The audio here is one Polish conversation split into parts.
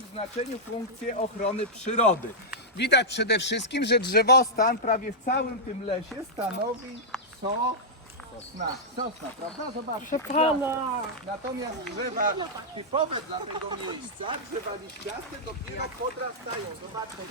znaczeniu funkcję ochrony przyrody. Widać przede wszystkim, że drzewostan prawie w całym tym lesie stanowi so, sosna. Sosna, prawda? Zobaczcie. Pana! Natomiast drzewa typowe dla tego miejsca, drzewa liściaste dopiero podrastają. Zobaczcie.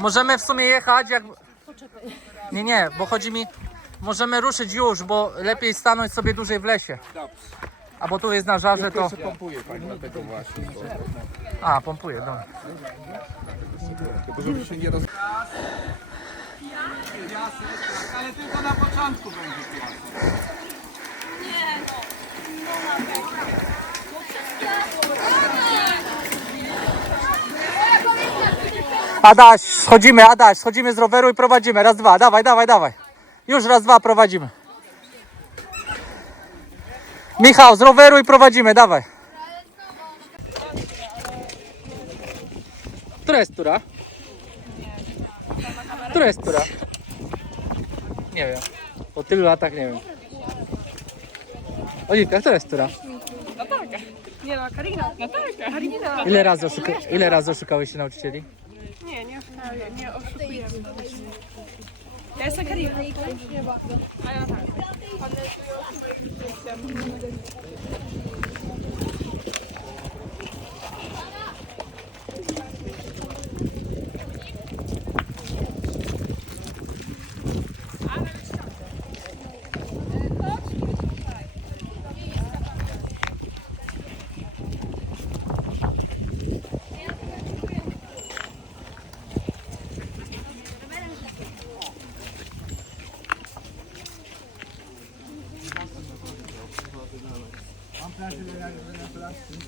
Możemy w sumie jechać jak... Nie, nie, bo chodzi mi... Możemy ruszyć już, bo lepiej stanąć sobie dłużej w lesie. A bo tu jest na żarze to... pompuje pani dlatego właśnie. Bo... A, pompuje, dobra. Tylko żeby się nie roz... Ale tylko na początku będzie piasek. Adaś, schodzimy, Adaś, schodzimy z roweru i prowadzimy. Raz, dwa, dawaj, dawaj, dawaj. Już raz, dwa, prowadzimy. Michał, z roweru i prowadzimy, dawaj. Która jest która? Która jest która? Nie wiem. Po tylu latach nie wiem. Oliwka, która jest która? Nie no, Karina. Natalka. Karina. Ile razy, oszuka... Ile razy oszukałeś się nauczycieli? Nie, oszukujemy. Ja jestem Karina. Nie bardzo. A ja tak. Gracias, gracias, gracias.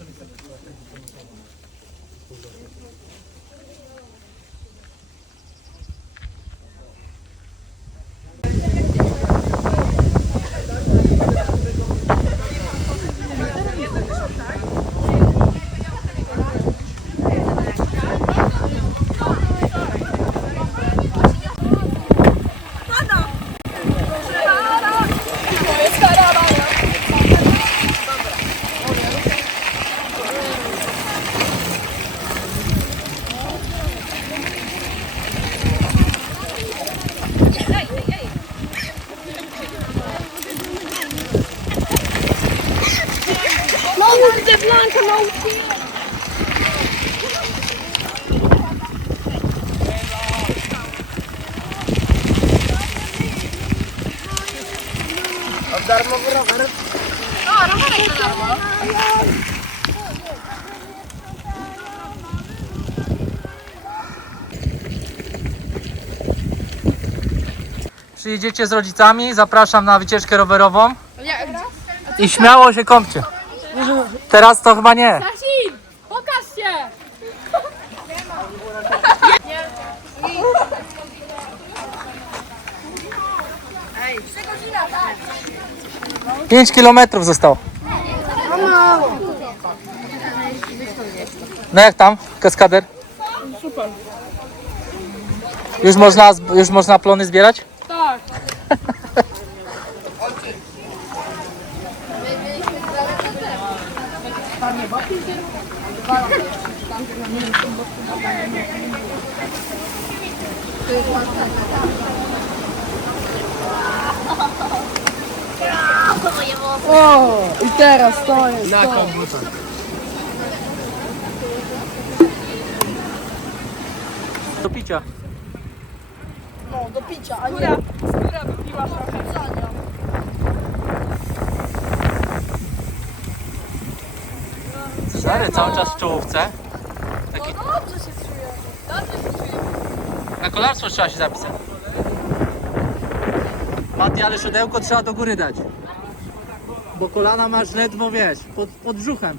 Kurde, Blanka nauczyła! Darmowy rower. O, rowerek za darmo. Przyjedziecie z rodzicami, zapraszam na wycieczkę rowerową i śmiało się kąpcie. Teraz to chyba nie. Kasin, pokaż się! 5 kilometrów zostało. No jak tam, kaskader? Super. Już można, już można plony zbierać? Tak. O, i teraz to jest Na to. komputer. Do picia. No, do picia, a nie... Skóra, skóra wypiła trochę. Stary, cały czas w czołówce. Taki... Dobrze się czuję. Dobrze się czuję. Na kolarstwo trzeba się zapisać. Mati, ale szydełko trzeba do góry dać. Bo kolana masz ledwo, wiesz, pod, pod brzuchem.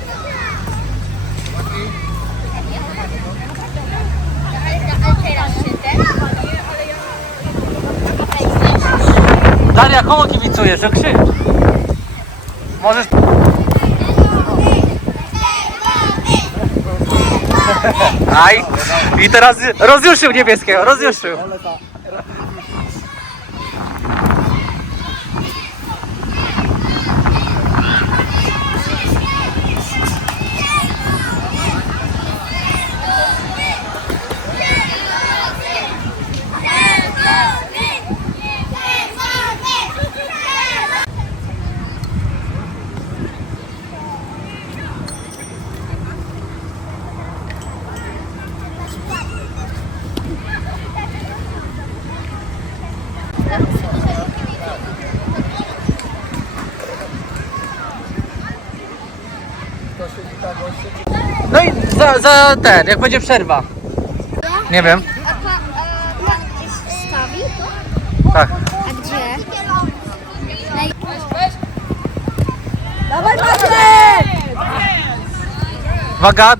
Daria, komu kibicujesz? Krzyk. Możesz... Aj! I teraz rozjuszył niebieskiego, rozjuszył. No i za, za ten, jak będzie przerwa. Nie wiem. A to? Tak. A gdzie? Uwaga,